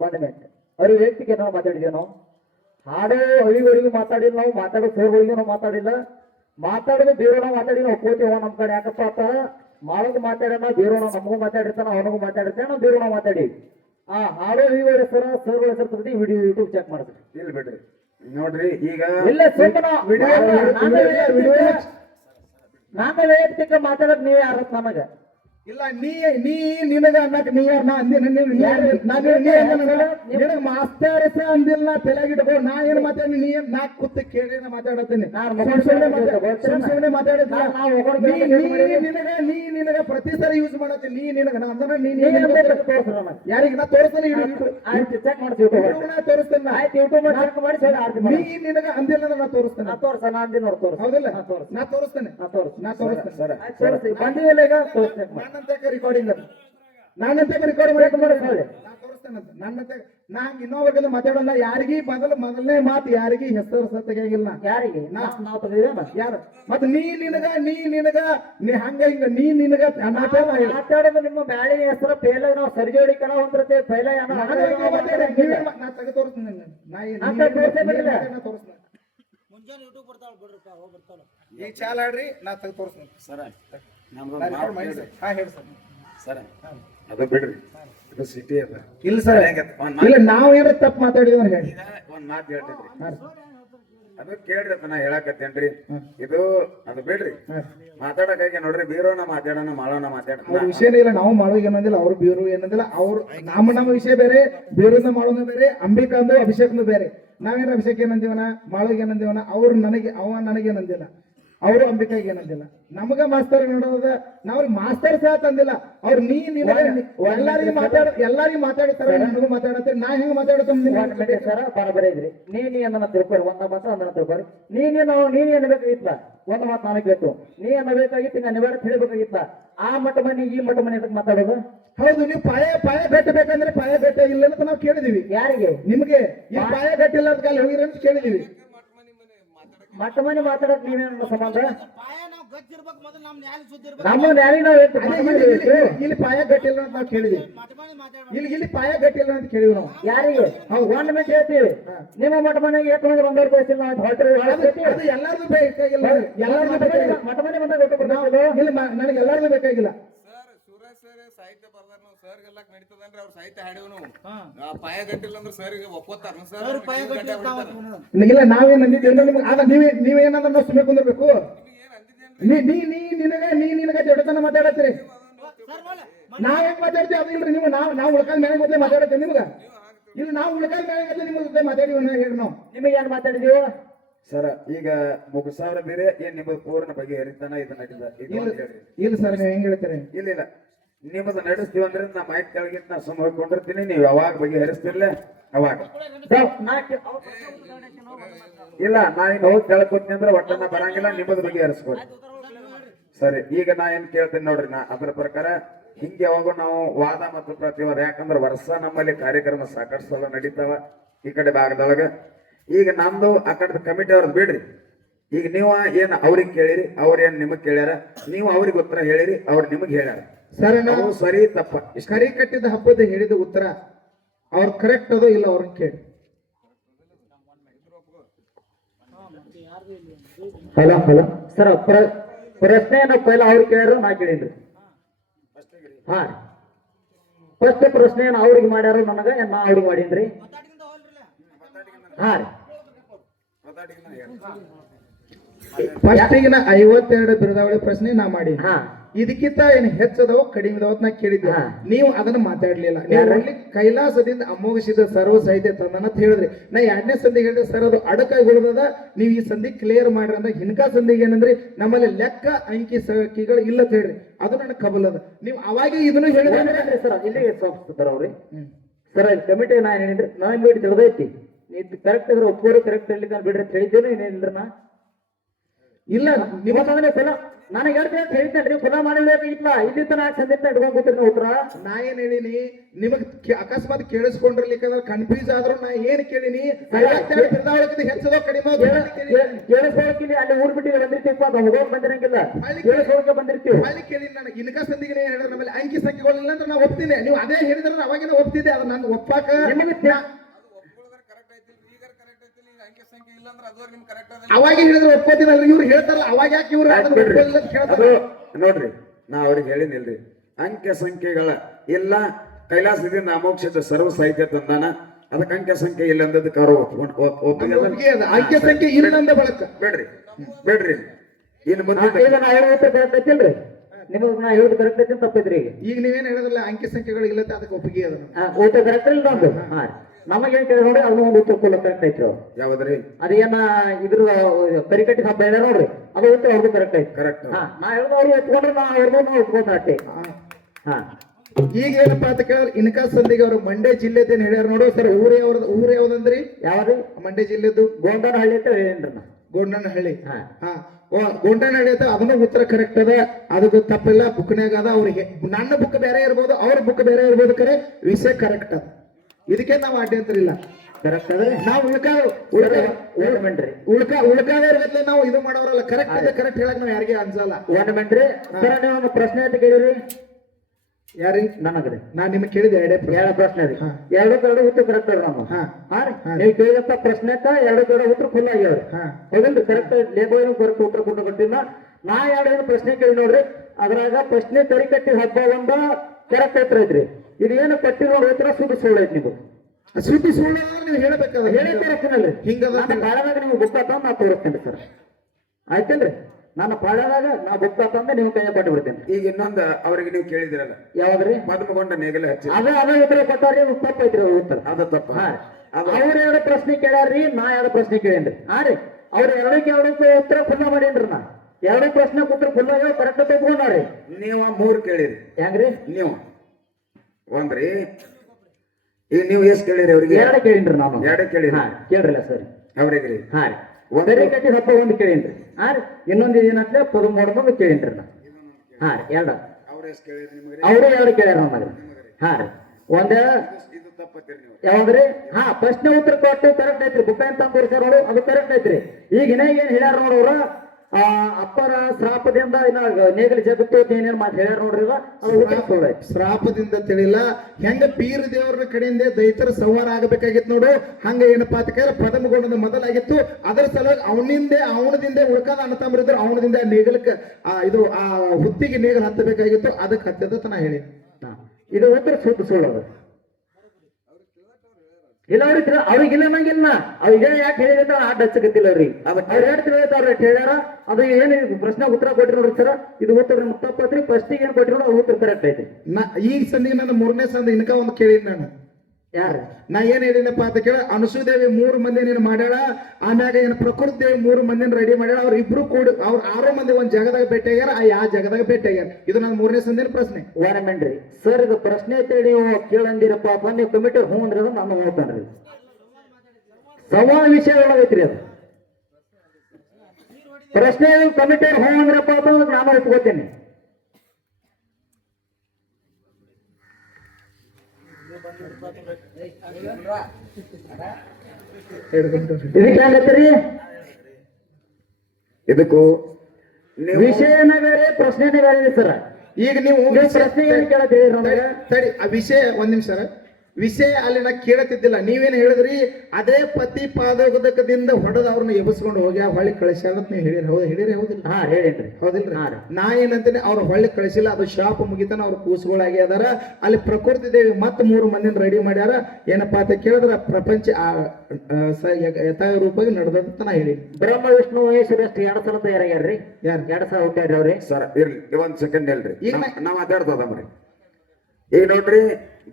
ಪಾರ್ಲಿಮೆಂಟ್ ಅವ್ರ ಮಿನಿಟ್ ಅವ್ರಿಗೆ ವೈಯಕ್ತಿಕ ಏನೋ ಮಾತಾಡಿದೇನೋ ಹಾಡೋ ಹಳ್ಳಿಗಳಿಗೆ ಮಾತಾಡಿಲ್ಲ ನಾವು ಮಾತಾಡೋ ಸೇರ್ಗಳಿಗೆ ನಾವು ಮಾತಾಡಿಲ್ಲ ಮಾತಾಡೋದು ಬೇರೋಣ ಮಾತಾಡಿ ನಾವು ಹೋಗ್ತೀವ ನಮ್ ಕಡೆ ಯಾಕಪ್ಪ ಅಂತ ಮಾಡೋದು ಮಾತಾಡೋಣ ಬೇರೋಣ ನಮಗೂ ಮಾತಾಡಿರ್ತಾನ ಅವನಿಗೂ ಮಾತಾಡಿರ್ತಾನೆ ನಾವು ಬೇರೋಣ ಮಾತಾಡಿ ಆ ಹಾಡೋ ಹಳ್ಳಿಗಳ ಹೆಸರ ಸೇರ್ಗಳ ಹೆಸರು ತಂದು ವಿಡಿಯೋ ಯೂಟ್ಯೂಬ್ ಚೆಕ್ ಮಾಡ್ತೀವಿ ಇಲ್ಲಿ ಬಿಡ್ರಿ ನೋಡ್ರಿ ಈಗ ಇಲ್ಲ ವಿಡಿಯೋ ನಾನು ವೈಯಕ್ತಿಕ ಮಾತಾಡೋದು ನೀವೇ ಯಾರ ನನಗೆ ಇಲ್ಲ ನೀ ನೀ ನಿನಗ ಅನ್ನಕ್ ನೀ ಯಾರ ನಾ ನಿನಗ ಮಾಸ್ತರ್ ಹೆಸ್ರ ಅಂದಿಲ್ಲ ನಾ ತಲೆಯಾಗ ಇಟ್ಕೋ ನಾ ಏನ್ ಮಾತಾಡಿ ನೀ ಏನ್ ನಾ ಕೂತ್ ಕೇಳಿ ನಾ ಮಾತಾಡತ್ತೀನಿ ನಾನ್ ಸುಮ್ ಸುಮ್ನೆ ಮಾತಾಡ- ಮಾತಾಡ್ತೀನಿ. ಸುಮ್ ಸುಮ್ನೆ ಮಾತಾಡಿದ್ನ. ನಾನ್- ನಾವ್ ಹೊಗಳ್ಬೇಕು ನೀ- ನಿನಗ ನೀ ನಿನಗ ಪ್ರತಿ ಸರಿ ಯೂಸ್ ಮಾಡತ್ತಿ ನೀ ನಿನಗ ನಾ ಅಂದ್ರೆ ನೀ. ಯಾರಿಗೆ? ನಾ ತೋರಿಸ್ತಾನೆ ಆಯ್ತು ಚೆಕ್ ಮಾಡ್ತೀವಿ ನಾ ತೋರಿಸ್ತೇನೆ. ಆಯ್ತು ಯೂಟ್ಯೂಬ್ ಚೆಕ್ ಮಾಡಿ ಸರಿ ಆರ್ತಿ ನೀ ನಿನಗ ಅಂದಿಲ್ಲ ಅಂದ್ರೆ ನಾ ತೋರಿಸ್ತೇನೆ. ನಾ ತೋರ್ಸ ನಾ ಅಂದಿನ ನೋಡ್ ತೋರ್ಸ. ಹೌದಿಲ್ಲ? ನಾ ತೋರಿಸ್ತಾನೆ ನಾ ತೋರಿಸ್ತೇನೆ. ನಾ ತೋರ್ಸ. ನಾ ತೋರಿಸ್ತೇನೆ. ಸರ ಬಂದಿಲ್ಲ ಈಗ ತೋರ್ಸ್ ಚೆಕ್ ಮಾಡಿ ನಾನಂತ ರೆಕಾರ್ಡಿಂಗ್ ಅದು ರೆಕಾರ್ಡ್ ಮಾಡಿ ನಾ ಯಾರಿಗಿ ಮೊದಲು ಮೊದಲನೇ ಮಾತು ಯಾರಿಗಿ ಹೆಸರು ಸತ್ತಾಗಿಲ್ಲ ಯಾರಿಗೆ? ನಾ- ನಾವು ಯಾರು? ಮತ್ ನೀ ನಿನಗ ನೀ ನಿನಗ ನೀ ಹಂಗ ಹಿಂಗ ನೀ ನಿನಗ ಮಾತಾಡ ಮಾತಾಡೋದು ನಿಮ್ಮ ಬ್ಯಾಳಿ ಹೆಸರು ಪೇಲ ನಾವು ಸರ್ಜೋಡಿ ಕಣ ಹೊಂದಿರ್ತೇವೆ ಪೈಲ ಹೆಂಗ ನಾ ತೆಗ್ದು ತೋರಿಸ್ತೀನಿ. ನಾ ಮುಂಜಾನೆ ಯೂಟ್ಯೂಬ್ ಮಾತಾಡಿ? ಬಿಡಲ್ಲ. ನಾ ತೋರಿಸ್ತೀನಿ. ಈಗ ಚಾಲ್ ಆಡ್ರಿ ನಾ ತೆಗೆ ತೋರಿಸ್ತೀನಿ. ಸರ್ ನಮ್ದು ಸರ್. ಸರ ಬಿಡ್ರಿ. ಇದು ಸಿಟಿ ಅದ. ಇಲ್ಲ ಸರ್? ಒಂದ್ ಇಲ್ಲ ನಾವು ಏನಾರ ತಪ್ಪು ಮಾತಾಡಿದ್ರೆ ಹೇಳಿ. ಈಗ ಮಾತು ಹೇಳ್ತೇನ್ರಿ ಹಾ. ರೀ. ಅದು ಕೇಳ್ರಿ ನಾ ಹೇಳಕತ್ತೇನ್ರಿ. ಇದು ಅದು ಬಿಡ್ರಿ. ಮಾತಾಡಕ್ಕಾಗಿ ನೋಡ್ರಿ ಬೀರೋನ ಮಾತಾಡೋಣ ಮಾಡೋಣ ಮಾತಾಡೋಣ. ವಿಷಯನೇ ಇಲ್ಲ ನಾವು ಮಾಡೋದು ಏನಂದಿಲ್ಲ ಅವ್ರು ಬೀರು ಏನಂದಿಲ್ಲ ಅವ್ರು ನಮ್ಮ ನಮ್ಮ ವಿಷಯ ಬೇರೆ ಬೀರುನ ಮಾಡೋದು ಬೇರೆ ಅಂಬಿಕಾಂದು ಅಭಿಷೇಕ್ನು ಬೇರೆ. ನಾವೇನ ಅಭಿಷೇಕ್ ಏನಂದೀವನ ಮಾಳವಿಗೆ ಏನಂದೀವನ ಅವ್ರು ನನಗೆ ಅವ ನನಗೇನಂದಿಲ್ಲ ಅವರು ಅಂಬಿಕಾಗೆ ಏನಂದಿಲ್ಲ. ನಮಗ ಮಾಸ್ತರ್ ನೋಡೋದ ನಾವ್ ಮಾಸ್ತರ್ ಸಹ ತಂದಿಲ್ಲ. ಅವ್ರು ನೀ ಎಲ್ಲಾರಿಗೂ ಮಾತಾಡ ಎಲ್ಲಾರಿಗೂ ಮಾತಾಡ್ತಾರ ನನಗೂ ಮಾತಾಡತ್ತೀರಿ ನಾ ಹೆಂಗ್ ಸರ್ ಬಾರ ಬರೆ ಇದ್ರಿ. ನೀ ನೀ ಏನನ್ನ ತಿಳ್ಕೊರಿ ಒಂದ ಮಾತು ಅಂದನ ತಿಳ್ಕೊರಿ. ನೀನೇ ನಾವು ನೀನೇ ಅನ್ಬೇಕಾಗಿತ್ತ ಒಂದ್ ಮಾತು ನನಗೆ ಕೇಳ್ತು ನೀ ಅನ್ನಬೇಕಾಗಿತ್ತು ಈಗ ನಿವಾರ ತಿಳಿಬೇಕಾಗಿತ್ತ ಆ ಮಟ್ಟ ಮನಿ ಈ ಮಟ್ಟ ಮನೆ ಅದಕ್ಕೆ ಮಾತಾಡೋದು? ಹೌದು ನೀವು ಪಾಯ ಪಾಯ ಗಟ್ಟ ಬೇಕಂದ್ರೆ ಪಾಯ ಗಟ್ಟ ಇಲ್ಲ ಅಂತ ನಾವು ಕೇಳಿದೀವಿ. ಯಾರಿಗೆ? ನಿಮ್ಗೆ ಈ ಪಾಯ ಗಟ್ಟಿಲ್ಲ ಅಂತ ಕಾಲ ಹೋಗಿರ ಅಂತ ಕೇಳಿದೀವಿ. ಮಟ್ಟ ಮನೆ ಮಾತಾಡಕ್ ಸಂಬಂಧ? ನಾವು ಗಚ್ಚಿರ್ಬೇಕು ಮೊದಲು ನಮ್ಮ ನ್ಯಾಯ ಸುದ್ದಿ ಇರ್ಬೇಕು ನಮ್ಮ ನ್ಯಾಯ ನಾವ್ ಇಲ್ಲಿ- ಪಾಯ ಗಟ್ಟಿಲ್ಲ ಅಂತ ನಾವು ಕೇಳಿದ್ವಿ. ಇಲ್ಲಿ ಇಲ್ಲಿ ಪಾಯ ಗಟ್ಟಿಲ್ಲ ಅಂತ ಕೇಳಿವಿ ನಾವು. ಯಾರಿಗೆ? ಒಂದ್ ಮೇಲೆ ಹೇಳ್ತೀವಿ. ನಿಮ್ಮ ಮಠ ಮನೆಗೆ ಏಕ ಮಂದಿ ಬಂದವ್ರು ಕಳಿಸಿಲ್ಲ ನಾವು ಹೊರಟ್ರಿ ಅದು ಅದು ಎಲ್ಲಾರ್ದು ಬೇಕಾಗಿಲ್ಲ. ಎಲ್ಲಾರ್ದು ಮಠ ಮನೆ ಬೇಕಾಗಿಲ್ಲ. ಮಠ ಮನೆ ಬಂದಾಗ ಬರ್ತಾವಲ್ಲ? ಇಲ್ಲಿ ನನಗೆ ಎಲ್ಲಾರ್ದು ಬೇಕಾಗಿಲ್ಲ. ಸಾಹಿತ್ಯ ಬರ್ದಾರ ನಾವು ಸರ್ ಎಲ್ಲ ನಡೀತದನ್ರಿ ಅವ್ರ ಸಾಹಿತ್ಯ ಹಾಡಿವ್ ನಾವು. ಆ ಪಾಯ ಗಟ್ಟಿಲ್ಲ ಅಂದ್ರೆ ಸರ್ ಒಪ್ಪತ್ತಾರ ಸರ್ ಅವ್ರ ಪಾಯ. ಇಲ್ಲ ನಾವೇನ್ ಅಂದಿದ್ದೇವೆ ನಿಮ್ಗೆ ಆಗ ನೀವೇ ನೀವೇನಂದ್ರೆ ನಾವು ಸುಮ್ಮನೆ ಕುಂದಿರ್ಬೇಕು ನೀ ನೀ ನೀ ನಿನಗ ನೀ ನಿನಗ ಜಡತನ ಮಾತಾಡತ್ತೀರಿ. ನಾವ್ ಹೆಂಗ್ ಮಾತಾಡ್ತೀವಿ ಅದು ಇಲ್ರಿ ನೀವು. ನಾವು ನಾವು ಉಳ್ಕಾದ ಮೇಲೆ ಮೊದಲೇ ಮಾತಾಡತ್ತೀವಿ ನಿಮ್ಗ. ಇಲ್ಲಿ ನಾವು ಉಳ್ಕಾದ ಮೇಲೆ ಮೊದಲೇ ನಿಮ್ಮ ಜೊತೆ ಮಾತಾಡಿವಿ ಹೇಳಿ ನಾವು. ನಿಮಗೆ ಏನ್ ಮಾತಾಡಿದೀವಿ? ಸರ ಈಗ ಮುಗಿಸಾವ್ರ ಬೇರೆ ಏನ್ ನಿಮ್ಮ ಪೂರ್ಣ ಬಗೆಹರಿತಾನ ಇದು ಇದನ್ನ ಇದು ಇಲ್ಲ ಇಲ್ಲ ಸರ್ ನೀವು ಹೆಂಗ್ ಹೇಳ್ತೀರಿ? ಇಲ್ಲ ಇಲ್ಲ. ನಿಮ್ಮದು ನಡೆಸ್ತೀವಿ ಅಂದ್ರೆ ನಾ ಮಾಹಿತಿ ಕೆಳಗಿಂತ ನಾ ಸುಮ್ಮ ಹೋಗ್ಕೊಂಡಿರ್ತೀನಿ. ನೀವು ಯಾವಾಗ ಬಗೆಹರಿಸ್ತಿರ್ಲೆ ಅವಾಗ. ದವ್, ನಾಲ್ಕು ಇಲ್ಲ ನಾ ಇನ್ನು ಹೋಗಿ ಕೇಳ್ಕೊತೀನಿ ಅಂದ್ರೆ ಒಟ್ಟನ್ನ ಬರಂಗಿಲ್ಲ ಬರಂಗಿಲ್ಲ ಬಗ್ಗೆ ಹರಿಸ್ಕೊಡಿ ಸರಿ ಈಗ ನಾ ಏನ್ ಕೇಳ್ತೀನಿ ನೋಡ್ರಿ ನಾ ಅದ್ರ ಪ್ರಕಾರ ಹಿಂಗೆ ಯಾವಾಗೂ ನಾವು ವಾದ ಮತ್ತು ಪ್ರತಿವಾದ ಯಾಕಂದ್ರೆ ವರ್ಷ ನಮ್ಮಲ್ಲಿ ಕಾರ್ಯಕ್ರಮ ಸಾಕಷ್ಟು ಸಲ ನಡೀತಾವ ಈ ಕಡೆ ಭಾಗದೊಳಗ. ಈಗ ನಮ್ದು ಆ ಕಡೆ ಕಮಿಟಿ ಅವ್ರದ್ದು ಬಿಡ್ರಿ. ಈಗ ನೀವು ಏನ್ ಅವ್ರಿಗೆ ಕೇಳಿರಿ ಅವ್ರ ಏನ್ ನಿಮಗ್ ಕೇಳ್ಯಾರ ನೀವು ಅವ್ರಿಗೆ ಉತ್ತರ ಹೇಳಿರಿ ಅವ್ರು ನಿಮಗ್ ಹೇಳ್ಯಾರ. ಸರ್ ನಾವು ಸರಿ ತಪ್ಪ. ಇಷ್ಟ ಕರಿ ಕಟ್ಟಿದ ಹಬ್ಬದ ಹೇಳಿದ ಉತ್ತರ ಅವ್ರು ಕರೆಕ್ಟ್ ಅದೋ ಇಲ್ಲ ಅವ್ರನ್ನ ಕೇಳಿ. Hello hello. ಸರ್ ಪ್ರ- ಪ್ರಶ್ನೆಯನ್ನು ಪೈಲ ಅವ್ರು ಕೇಳ್ಯಾರ ನಾ ಕೇಳಿನ್ರಿ ಹಾ ಫಸ್ಟ್ ಪ್ರಶ್ನೆಯನ್ನು ಅವ್ರಿಗೆ ಮಾಡ್ಯಾರ ನನಗ ನಾ ಅವ್ರಿಗೆ ಮಾಡೀನ್ರಿ. ಹಾ ರೀ. ಫಸ್ಟಿಗಿನ ಐವತ್ತೆರಡು ಬಿರುದಾವಳಿ ಪ್ರಶ್ನೆ ನಾ ಮಾಡಿ ಹಾ. ಇದಕ್ಕಿಂತ ಏನ್ ಹೆಚ್ಚದವೋ ಕಡಿಮೆ ಅದಾವ ಅಂತ ನಾ ಕೇಳಿದ್ದೆ. ನೀವು ಅದನ್ನ ಮಾತಾಡ್ಲಿಲ್ಲ. ಯಾರಲ್ಲಿ ಯಾರು? ಕೈಲಾಸದಿಂದ ಅಮೋಘಿಸಿದ ಸರ್ವ ಸಾಹಿತ್ಯ ತಂದನ ಅಂತ ಹೇಳಿದ್ರಿ. ನಾ ಎರಡನೇ ಸಂಧಿಗೆ ಹೇಳಿದೆ ಸರ್ ಅದು ಅಡಕಾಗಿ ಉಳಿದದ ನೀವು ಈ ಸಂಧಿ ಕ್ಲಿಯರ್ ಮಾಡ್ರಿ ಅಂತ ಹಿನ್ಕಾ ಸಂಧಿಗೆ ಏನಂದ್ರಿ? ನಮ್ಮಲ್ಲಿ ಲೆಕ್ಕ ಅಂಕಿ ಸಂಖ್ಯೆಗಳು ಇಲ್ಲ ಅಂತ ಹೇಳ್ರಿ ಅದು ನನಗೆ ಕಬಲ್ ಅದ. ನೀವು ಅವಾಗ ಇದನ್ನು ಹೇಳಿದ್ರೆ ಸರ್? ಇಲ್ಲಿ ಸರ್ ಅವ್ರಿ. ಸರ್ ಇಲ್ಲಿ ಕಮಿಟಿ ನಾ ಏನ್ ನಾ ಬಿಟ್ಟು ತಿಳಿದೈತಿ. ನೀವು ಕರೆಕ್ಟ್ ಇದ್ರೆ ಒಪ್ಪೋರು ಕರೆಕ್ಟ್ ಇರ್ಲಿಕ್ಕೆ ನಾನು ಬಿಡ್ರಿ ತಿಳಿದೇನು ನಾ ಇಲ್ಲ ನಿಮ್ಮ ಇವತ್ತಂದ್ರೆ ಫಲ. ನನಗೆ ಹೇಳ್ತೇನೆ ಅಂತ ಹೇಳ್ತೇನ್ರಿ ಫಲ ಮಾಡಿರ್ಬೇಕಾಗಿತ್ತಲ್ಲ ಇಲ್ಲಿ ತನಕ ಸಂದಿತ್ತ ಇಟ್ಕೊಂಡ್ ಕೂತಿರಿ ಉತ್ತರ ನಾ ಏನ್ ಹೇಳಿನಿ? ನಿಮಗ್ ಅಕಸ್ಮಾತ್ ಕೇಳಿಸ್ಕೊಂಡಿರ್ಲಿಕ್ಕಂದ್ರೆ ಕನ್ಫ್ಯೂಸ್ ಆದ್ರೂ ನಾ ಏನ್ ಕೇಳಿನಿ? ಹೆಚ್ಚದೋ ಕಡಿಮೆ. ಕೇಳಿಸ್ಕೊಳಕಿಲ್ಲ ಅಲ್ಲಿ ಊರ್ ಬಿಟ್ಟು ಬಂದಿರ್ತೀವಪ್ಪ ಹೋಗೋಕ್ ಬಂದಿರಂಗಿಲ್ಲ. ಕೇಳಿಸ್ಕೊಳಕ್ಕೆ ಬಂದಿರ್ತೀವಿ. ಅಲ್ಲಿ ಕೇಳಿ ನನಗೆ ಇನ್ಕ ಸಂದಿಗೆ ಹೇಳಿದ್ರೆ ನಮ್ಮಲ್ಲಿ ಅಂಕಿ ಸಂಖ್ಯೆಗಳಿಲ್ಲ ಅಂದ್ರೆ ನಾ ಒಪ್ತೀನಿ. ನೀವು ಅದೇ ಹೇಳಿದ್ರೆ ಅವಾಗಿನ ಒಪ್ತಿದ್ದೆ. ಅದು ನಾನು ಒಪ್ಪಾಕ ನಿಮಗೆ ಅವಾಗ ಹೇಳಿದ್ರೆ ಒಪ್ಕೋತೀನಲ್ಲ ಇವ್ರು ಹೇಳ್ತಾರಲ್ಲ ಅವಾಗ ಯಾಕೆ ಇವ್ರು ಅದು ಕೇಳ್ತಾರೆ ನೋಡ್ರಿ ನಾ ಅವ್ರಿಗೆ ಹೇಳಿನಿಲ್ರಿ. ಅಂಕೆ ಸಂಖ್ಯೆಗಳ ಇಲ್ಲ ಕೈಲಾಸದಿಂದ ಅಮೋಕ್ಷದ ಸರ್ವ ಸಾಹಿತ್ಯ ತಂದಾನ ಅದಕ್ಕೆ ಅಂಕೆ ಸಂಖ್ಯೆ ಇಲ್ಲ ಅಂದದಕ್ಕೆ ಅವ್ರು ಅಂಕೆ ಸಂಖ್ಯೆ ಇಲ್ಲ ಅಂದ ಬಳಕ. ಬೇಡ್ರಿ ಬೇಡ್ರಿ. ಇನ್ನು ಮುಂದೆ ಈಗ ನಾ ಹೇಳೋದು ಕರೆಕ್ಟ್ ಐತಿಲ್ರಿ ನಿಮಗೆ ನಾ ಹೇಳೋದು ಕರೆಕ್ಟ್ ಐತಿ ತಪ್ಪಿದ್ರಿ ಈಗ? ನೀವೇನ್ ಹೇಳಿದ್ರಲ್ಲ ಅಂಕೆ ಸಂಖ್ಯೆಗಳು ಇಲ್ಲ ಅಂತ ಅದಕ್ಕೆ ಒಪ್ಪಿಗೆ ಅದ ಊಟ ಕರೆಕ್ಟ್ ಇಲ್ಲ ಹಾ. ನಮಗೆ ಏನ್ ಕೇಳಿ ನೋಡಿ ಅದನ್ನ ಒಂದು ಉತ್ತರ ಕರೆಕ್ಟ್ ಆಯ್ತು ಯಾವ್ದ್ರಿ? ಅದೇನ ಇದ್ರ ಕರಿಕಟ್ಟಿ ಹಬ್ಬ ಹೇಳ್ಯಾರ ನೋಡ್ರಿ. ಅದು ಉತ್ತರ ಅವ್ರದ್ದು ಕರೆಕ್ಟ್ ಐತಿ ಕರೆಕ್ಟ್ ಹಾ ನಾ ಹೇಳೋದು ಅವ್ರಿಗೆ ಎತ್ಕೊಂಡ್ರೆ ನಾ ಅವ್ರದ್ದು ನಾವು ಎತ್ಕೊಂಡ್ ಹಾಕಿ ಹಾ. ಈಗ ಏನಪ್ಪಾ ಅಂತ ಕೇಳಿದ್ರೆ ಇನ್ಕಾ ಸಂದಿಗೆ ಅವರು ಮಂಡ್ಯ ಜಿಲ್ಲೆದೇನ್ ಹೇಳ್ಯಾರ ನೋಡು ಸರ್ ಊರೇ ಯಾವ್ದು ಊರೇ ಯಾವ್ದಂದ್ರಿ? ಯಾವ್ದು? ಮಂಡ್ಯ ಜಿಲ್ಲೆದು ಗೋಂಡನಹಳ್ಳಿ ಅಂತ ಹೇಳಿನ್ರಿ ನಾ. ಗೊಂಡನಹಳ್ಳಿ. ಹಾ. ಗೊಂಡನಹಳ್ಳಿ ಅಂತ ಅದನ್ನು ಉತ್ತರ ಕರೆಕ್ಟ್ ಅದ ಅದಕ್ಕೆ ತಪ್ಪಿಲ್ಲ ಬುಕ್ನಾಗ ಅದ ಅವ್ರಿಗೆ ನನ್ನ ಬುಕ್ ಬೇರೆ ಇರ್ಬೋದು ಅವ್ರ ಬುಕ್ ಬೇರೆ ಇರ್ಬೋದು ಕರೆ ವಿಷಯ ಕರೆಕ್ಟ್ ಅದ. ಇದಕ್ಕೆ ನಾವು ಅಡ್ಡಂತರಿಲ್ಲ ಕರೆಕ್ಟ್ ಅದ. ನಾವು ಉಳ್ಕ ಉಳ್ಕ ಒಂದ್ ಮಿನಿಟ್ ರೀ. ಉಳ್ಕ ಉಳ್ಕಾದವ್ರ ಗತ್ಲೆ ನಾವು ಇದು ಮಾಡೋರಲ್ಲ. ಕರೆಕ್ಟ್ ಕರೆಕ್ಟ್ ಹೇಳಕ್ ನಾವು ಯಾರಿಗೆ ಅನ್ಸಲ್ಲ. ಒಂದ್ ಮಿನಿಟ್ ರೀ ಸರ್ ನೀವು ಒಂದು ಪ್ರಶ್ನೆ ಅಂತ ಕೇಳಿರಿ. ಯಾರಿ? ನನಗ್ರಿ ನಾನ್ ನಿಮಗೆ ಕೇಳಿದೆ ಎರಡೇ. ಎರಡು ಪ್ರಶ್ನೆ ರೀ. ಎರಡು ಕಡೆ ಉತ್ತರ ಕರೆಕ್ಟ್ ಅದ ನಮ್ಮ ಹಾ. ನೀವು ಕೇಳಿದಂತ ಪ್ರಶ್ನೆಕ ಎರಡು ಕಡೆ ಉತ್ತರ ಫುಲ್ ಆಗ್ಯಾವ್ರಿ. ಹೌದಿಲ್ರಿ? ಕರೆಕ್ಟ್ ಲೇಬರ್ ಕರೆಕ್ಟ್ ಉತ್ತರ ಕೊಟ್ಟು ಕೊಟ್ಟಿಲ್ಲ. ನಾ ಎರಡು ಪ್ರಶ್ನೆ ಕೇಳಿ ನೋಡ್ರಿ. ಅದ್ರಾಗ ಪ್ರಶ್ನೆ ತರಿಕಟ್ಟಿ ಹಬ್ಬ ಒಂದ ಕರೆಕ್ಟ್ ಐತ್ರ. ಐತ್ರಿ ಇದು ಏನು ಕಟ್ಟಿರೋ ಉತ್ತರ ಸುದ್ದಿ ಸುಳ್ಳು ಐತಿ ನೀವು ಸುದ್ದಿ ಸುಳ್ಳು ನೀವು ಹೇಳಬೇಕಾದ ಹೇಳಿ ತೋರಿಸ್ತೀನಲ್ರಿ ಹಿಂಗದ ಪಾಳ್ಯದಾಗ ನೀವು ಬುಕ್ ತಂದು ನಾ ತೋರಿಸ್ತೇನೆ ಸರ್. ಆಯ್ತೇನ್ರಿ? ನನ್ನ ಪಾಳ್ಯದಾಗ ನಾ ಬುಕ್ ತಂದು ನೀವು ಕೈ ಕೊಟ್ಟು ಬಿಡ್ತೇನೆ. ಈಗ ಇನ್ನೊಂದು ಅವರಿಗೆ ನೀವು ಕೇಳಿದಿರಲ್ಲ. ಯಾವ್ದ್ರಿ ಪದ್ಮಗೊಂಡ ನೇಗಲೆ ಹಚ್ಚಿ ಅದ ಅದ ಉತ್ತರ ಕೊಟ್ಟಾರಿ ತಪ್ಪ ಐತ್ರಿ ಉತ್ತರ. ಅದು ತಪ್ಪ? ಅವ್ರ ಎರಡು ಪ್ರಶ್ನೆ ಕೇಳ್ಯಾರ್ರಿ ನಾ ಎರಡು ಪ್ರಶ್ನೆ ಕೇಳೇನ್ರಿ. ಹಾ ರೀ. ಅವ್ರ ಎರಡಕ್ಕೆ ಎರಡಕ್ಕೆ ಉತ್ತರ ಫುಲ್ಲ ಮಾಡೇನ್ರಿ ನಾ. ಎರಡು ಪ್ರಶ್ನೆ ಉತ್ತರ ಫುಲ್ಲ ಕರೆಕ್ಟ್ ತಗೊಂಡಾರಿ ನೀವು ಮೂರ್ ಕೇಳಿರಿ. ಹೆಂಗ್ರಿ? ನೀವು. ಒಂದ್ರಿ. ಈಗ ನೀವು ಎಷ್ಟು ಕೇಳಿರಿ ಅವ್ರಿಗೆ? ಎರಡು ಕೇಳಿನ್ರಿ ನಾನು. ಎರಡು ಕೇಳಿ ಹಾ ಕೇಳ್ರಲ್ಲ ಸರಿ. ಅವ್ರಿಗೆ ರೀ ಹಾ ರೀ. ಒಂದು- ಸರಿ ಕಟ್ಟಿ ಹಬ್ಬ ಒಂದು ಕೇಳಿನ್ರಿ. ಹಾ ರೀ. ಇನ್ನೊಂದು ಏನಂತ ಪದು ಮಾಡ್ಕೊಂಡು ಕೇಳಿನ್ರಿ ನಾ ಹಾ ರೀ ಎರಡು. ಅವ್ರ ಎರಡು ಕೇಳ್ಯಾರ ನಮಗೆ ಹಾ ರೀ. ಒಂದ ಯಾವ್ದ್ರಿ ಹಾ ಪ್ರಶ್ನೆ ಉತ್ತರ ಕೊಟ್ಟು ಕರೆಕ್ಟ್ ಐತ್ರಿ. ಬುಕ್ಕ ಅಂತ ತೋರಿಸ್ಯಾರ ಅದು ಕರೆಕ್ಟ್ ಐತ್ರಿ. ಈಗ ಇನ್ನೇ ಏನ್ ಹೇಳ್ಯಾರ ನೋಡವ್ರ ಆ ಅಪ್ಪರ ಶ್ರಾಪದಿಂದ ಇನ್ನ ನೇಗಲಿ ಜಗತ್ತು ಏನೇನು ಮಾತು ಹೇಳ್ಯಾರ ನೋಡ್ರಿ ಶ್ರಾಪದಿಂದ ತಿಳಿಲ್ಲ ಹೆಂಗ ಪೀರ್ ದೇವರ ಕಡೆಯಿಂದ ದೈತರ ಸಂಹಾರ ಆಗಬೇಕಾಗಿತ್ತು ನೋಡು. ಹಂಗ ಏನಪ್ಪಾ ಅಂತ ಕೇಳಿದ್ರೆ ಪದಮಗೊಂಡದ ಮೊದಲಾಗಿತ್ತು. ಅದರ ಸಲುವಾಗಿ ಅವನಿಂದೆ ಅವನದಿಂದ ಉಳ್ಕಾದ ಅಣ್ಣತಮ್ಮರಿದ್ರು ಅವನದಿಂದ ನೇಗಲಕ್ಕೆ ಆ ಇದು ಆ ಹುತ್ತಿಗೆ ನೇಗಲ್ ಹತ್ತಬೇಕಾಗಿತ್ತು. ಅದಕ್ಕೆ ಹತ್ತದ ನಾ ಹೇಳಿ. ಇದು ಸುಟ್ಟು ಸುಳ್ಳು ಅದು ಇಲ್ಲ ಅವ್ರಿಗೆ ಅವ್ರಿಗೆ ಇಲ್ಲ ನಂಗಿಲ್ಲ ಅವ್ರಿಗೆ ಯಾಕೆ ಹೇಳಿದ್ರೆ ಆಟ ಹಚ್ಚಕತ್ತಿಲ್ಲ ಅವ್ರಿಗೆ ಅವ್ರು ತಿಳಿದ ಅವ್ರು ಹೇಳ್ಯಾರ? ಅದು ಏನು ಪ್ರಶ್ನೆ ಉತ್ತರ ಕೊಟ್ಟಿರಿ ನೋಡ್ರಿ ಸರ್? ಇದು ಉತ್ತರ ತಪ್ಪತ್ರಿ. ಫಸ್ಟಿಗೆ ಏನು ಕೊಟ್ಟಿರೋ ಅವ್ರ ಉತ್ತರ ಕರೆಕ್ಟ್ ಐತಿ. ಈಗ ಸಂದಿ ನನ್ನ ಮೂರನೇ ಸಂದಿ ಇನ್ಕ ಒಂದು ಕೇಳಿದ್ ನಾನು. ಯಾರು ನಾ ಏನ್ ಹೇಳಿನಪ್ಪ ಅಂತ ಕೇಳ ಅನಸುದೇವಿ ಮೂರು ಮಂದಿ ನೀನು ಮಾಡ್ಯಾಳ ಆಮ್ಯಾಗ ಏನು ಪ್ರಕೃತಿ ದೇವಿ ಮೂರು ಮಂದಿನ ರೆಡಿ ಮಾಡ್ಯಾಳ ಅವ್ರ ಇಬ್ರು ಕೂಡ ಅವ್ರ ಆರು ಮಂದಿ ಒಂದ್ ಜಾಗದಾಗ ಭೇಟಿ ಆಗ್ಯಾರ ಆ ಯಾವ ಜಾಗದಾಗ ಭೇಟಿ ಆಗ್ಯಾರ. ಇದು ನನ್ನ ಮೂರನೇ ಸಂದಿನ ಪ್ರಶ್ನೆ. ವಾರಮೆಂಡ್ರಿ ಸರ್ ಇದು ಪ್ರಶ್ನೆ ತೇಳಿ ಕೇಳಂದಿರಪ್ಪ ಅಪ್ಪ ನೀವು ಕಮಿಟಿ ಹ್ಞೂ ಅಂದ್ರೆ ಅದು ನಾನು ಹೋಗ್ತಾನ್ರಿ ಸವಾಲ ವಿಷಯ ಒಳಗೈತ್ರಿ ಅದು. ಪ್ರಶ್ನೆ ಕಮಿಟಿ ಹ್ಞೂ ಅಂದ್ರಪ್ಪ ನಾನು ಒಪ್ಕೋತೀನಿ. ಇದಕ್ಕೆ ಹೆಂಗತ್ರಿ ಇದಕ್ಕೂ ವಿಷಯನ ಬೇರೆ ಪ್ರಶ್ನೆನೇ ಬೇರೆ ಸರ್. ಈಗ ನೀವು ಪ್ರಶ್ನೆ ಏನ್ ಕೇಳತ್ತೀರಿ ಸರಿ ಆ ವಿಷಯ ಒಂದ್ ನಿಮಿಷ ವಿಷಯ ಅಲ್ಲಿ ನಾ ಕೇಳತಿದ್ದಿಲ್ಲ ನೀವೇನು ಹೇಳಿದ್ರಿ? ಅದೇ ಪತಿ ಪಾದಕದಿಂದ ಹೊಡೆದ ಅವ್ರನ್ನ ಎಬ್ಸ್ಕೊಂಡು ಹೋಗಿ ಆ ಹೊಳ್ಳಿ ಕಳಿಸ್ಯಾರ ಅಂತ ನೀವು ಹೇಳಿರಿ. ಹೌದು ಹೇಳಿರಿ ಹೌದಿಲ್ಲ. ಹಾ ಹೇಳಿನ್ರಿ. ಹೌದಿಲ್ರಿ? ಹಾ ರೀ. ನಾ ಏನಂತೀನಿ ಅವ್ರ ಹೊಳ್ಳಿ ಕಳಿಸಿಲ್ಲ ಅದು ಶಾಪ್ ಮುಗಿತಾನ ಅವ್ರ ಕೂಸುಗಳಾಗಿ ಅದಾರ. ಅಲ್ಲಿ ಪ್ರಕೃತಿ ದೇವಿ ಮತ್ತೆ ಮೂರು ಮಂದಿನ ರೆಡಿ ಮಾಡ್ಯಾರ. ಏನಪ್ಪಾ ಅಂತ ಕೇಳಿದ್ರ ಪ್ರಪಂಚ ಆ, ರೂಪಾಗಿ ನಡೆದಂತ ನಾ ಹೇಳಿ ಬ್ರಹ್ಮ ವಿಷ್ಣು ಮಹೇಶ್ವರ ಅಷ್ಟು ಎರಡ್ ಸಲ ತಯಾರಾಗ್ಯಾರ್ರಿ ಯಾರು? ಎರಡು ಸಲ ಹುಟ್ಟ್ಯಾರ್ರಿ ಅವ್ರಿ ಸರ್ ಇರ್ಲಿ ಒಂದ್ ಸೆಕೆಂಡ್ ಹೇಳ್ರಿ. ಈಗ ನಾವ್- ನಾವ್ ಮಾತಾಡ್ತದಮ್ರಿ ಈಗ ನೋಡ್ರಿ